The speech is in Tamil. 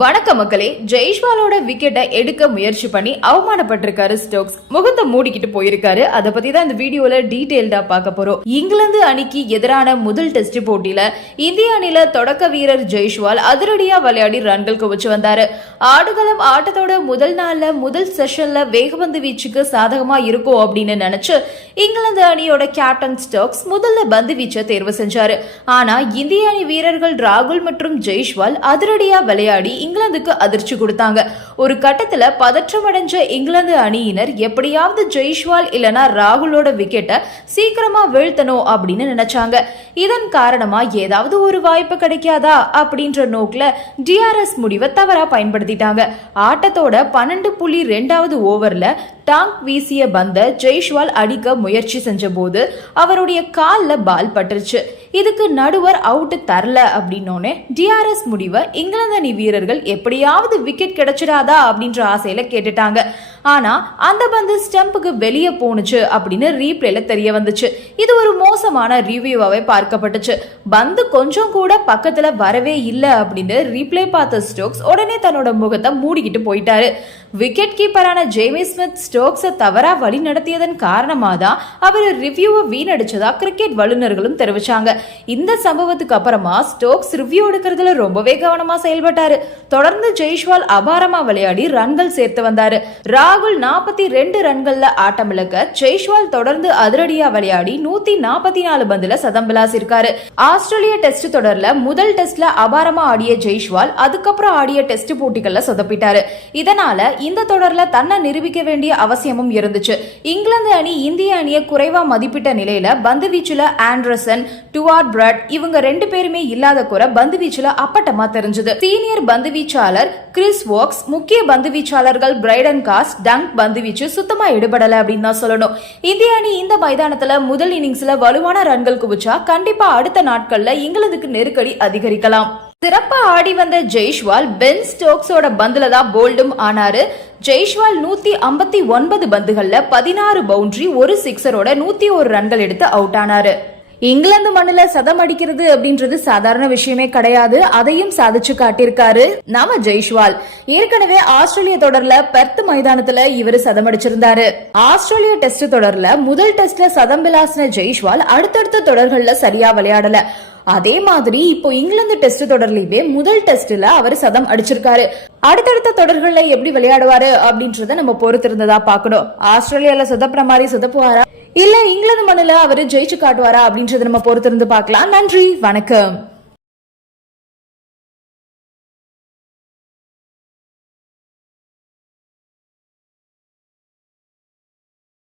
வணக்க மக்களே ஜெய்ஷ்வாலோட விக்கெட்டை எடுக்க முயற்சி பண்ணி அவமானப்பட்டிருக்காரு ஸ்டோக்ஸ். முகத்தை மூடிக்கிட்டு போயிருக்காரு. அதை பத்தி தான் இந்த வீடியோல டீடைல்டா பார்க்க போறோம். இங்கிலாந்து அணிக்கு எதிரான முதல் டெஸ்ட் போட்டியில இந்திய அணில தொடக்க வீரர் ஜெய்ஷ்வால் அதிரடியா விளையாடி ரன்கள் குவிச்சு வந்தாரு. ஆடுகளம் ஆட்டத்தோட முதல் நாள்ல முதல் செஷன்ல வேகபந்து வீச்சுக்கு சாதகமா இருக்கும் அப்படின்னு நினைச்சு இங்கிலாந்து அணியோட கேப்டன் ஸ்டோக்ஸ் முதல்ல பந்து வீச்சை தேர்வு செஞ்சாரு. ஆனா இந்திய அணி வீரர்கள் ராகுல் மற்றும் ஜெய்ஷ்வால் அதிரடியா விளையாடி இங்கிலாந்துக்கு அதிர்ச்சி கொடுத்தாங்க. ஒரு கட்டத்துல பதற்றமடைஞ்ச இங்கிலாந்து அணியினர் எப்படியாவது ஜெய்ஷ்வால் இல்லனா ராகுலோட விக்கெட்டை சீக்கிரமா வீழ்த்தணும் அப்படின்னு நினைச்சாங்க. இதன் காரணமா ஏதாவது ஒரு வாய்ப்பு கிடைக்காதா அப்படின்ற நோக்கில் டிஆர்எஸ் முடிவை தவறா பயன்படுத்திட்டாங்க. ஆட்டத்தோட பன்னெண்டு புள்ளி ரெண்டாவது ஓவர்ல டாங் வீசிய பந்த ஜெய்ஷ்வால் அடிக்க முயற்சி செஞ்ச போது அவருடைய கால்ல பால் பட்டுருச்சு. இதுக்கு நடுவர் அவுட் தரல அப்படின்னோடனே டிஆர்எஸ் முடிவை இங்கிலாந்து அணி வீரர்கள் எப்படியாவது விக்கெட் கிடைச்சிடாதா அப்படின்ற ஆசையில கேட்டுட்டாங்க. ஆனா அந்த பந்து ஸ்டம்புக்கு வெளியே போணுச்சு அப்படின்னு ரீப்ளேல தெரிய வந்துச்சு. இது ஒரு மோசமான ரிவ்யூவாவே பார்க்கப்பட்டுச்சு. பந்து கொஞ்சம் கூட பக்கத்துல வரவே இல்லை அப்படின்னு ரீப்ளே பார்த்த ஸ்டோக்ஸ் உடனே தன்னோட முகத்தை மூடிக்கிட்டு போயிட்டாரு. விக்கெட் கீப்பரான ஜேமி ஸ்மித் ஸ்டோக்ஸை தவறா வழி நடத்தியதன் காரணமாக தான் அவர் ரிவ்யூவை வீணடிச்சதா கிரிக்கெட் வல்லுநர்களும் தெரிவிச்சாங்க. இந்த சம்பவத்துக்கு அப்புறமா ஸ்டோக்ஸ் ரிவ்யூ எடுக்கிறதுல ரொம்பவே கவனமா செயல்பட்டாரு. தொடர்ந்து ஜெய்ஷ்வால் அபாரமா விளையாடி ரன்கள் சேர்த்து வந்தாரு. ராகுல் நாற்பத்தி ரெண்டு ரன்கள்ல ஆட்டமிழக்க ஜெய்ஷ்வால் தொடர்ந்து அதிரடியா விளையாடி நூத்தி நாற்பத்தி நாலு பந்துல சதம் விளாசிருக்காரு ஆஸ்திரேலிய டெஸ்ட் தொடர்ல முதல் டெஸ்ட்ல அபாரமா ஆடிய ஜெய்ஷ்வால் அதுக்கப்புறம் ஆடிய டெஸ்ட் போட்டிகள்ல சொதப்பிட்டாரு. இதனால இந்த தொடர்ல தன்னை நிரூபிக்க வேண்டிய அவசியமும் இருந்துச்சு. இங்கிலாந்து அணி இந்திய அணியை குறைவா மதிப்பிட்ட நிலையில பந்து வீச்சுல ஆண்ட்ரசன் டுவார்ட் பிரட் இவங்க ரெண்டு பேருமே இல்லாத குறை பந்து வீச்சுல அப்பட்டமா தெரிஞ்சது. சீனியர் பந்து வீச்சாளர் கிறிஸ் வாக்ஸ் முக்கிய பந்து வீச்சாளர்கள் பிரைடன் காஸ் டங்க் பந்து வீச்சு சுத்தமா எடுபடல அப்படின்னு தான் சொல்லணும். இந்திய அணி இந்த மைதானத்துல முதல் இன்னிங்ஸ்ல வலுவான ரன்கள் குவிச்சா கண்டிப்பா அடுத்த நாட்கள்ல இங்கிலாந்துக்கு நெருக்கடி அதிகரிக்கலாம். சிறப்பா ஆடி வந்த ஜெய்ஷ்வால் பென் ஸ்டோக்ஸோட பந்துல தான் போல்டும் ஆனாரு. ஜெய்ஷ்வால் நூத்தி ஐம்பத்தி ஒன்பது பந்துகள்ல பதினாறு பவுண்டரி ஒரு சிக்ஸரோட நூத்தி ஒரு ரன்கள் எடுத்து அவுட் ஆனாரு. இங்கிலாந்து மண்ணுல சதம் அடிக்கிறது அப்படின்றது சாதாரண விஷயமே கிடையாது. அதையும் சாதிச்சு காட்டியிருக்காரு நாம ஜெய்ஷ்வால். ஏற்கனவே ஆஸ்திரேலிய தொடர்ல பெர்த் மைதானத்துல இவர் சதம் அடிச்சிருந்தாரு. ஆஸ்திரேலிய டெஸ்ட் தொடர்ல முதல் டெஸ்ட்ல சதம் விளாசின ஜெய்ஷ்வால் அடுத்தடுத்த தொடர்கள்ல சரியா விளையாடல. அதே மாதிரி இப்போ இங்கிலாந்து டெஸ்ட் தொடர்லயுமே முதல் டெஸ்ட்ல அவர் சதம் அடிச்சிருக்காரு. அடுத்தடுத்த தொடர்கள்ல எப்படி விளையாடுவாரு அப்படின்றத நம்ம பொறுத்திருந்ததா பார்க்கணும். ஆஸ்திரேலியால சொதப்புற மாதிரி சொதப்புவாரா? இல்ல இங்கிலாந்து மண்ணுல அவர் ஜெயிச்சு காட்டுவாரா அப்படின்றத நம்ம பொறுத்திருந்து பார்க்கலாம். நன்றி வணக்கம்.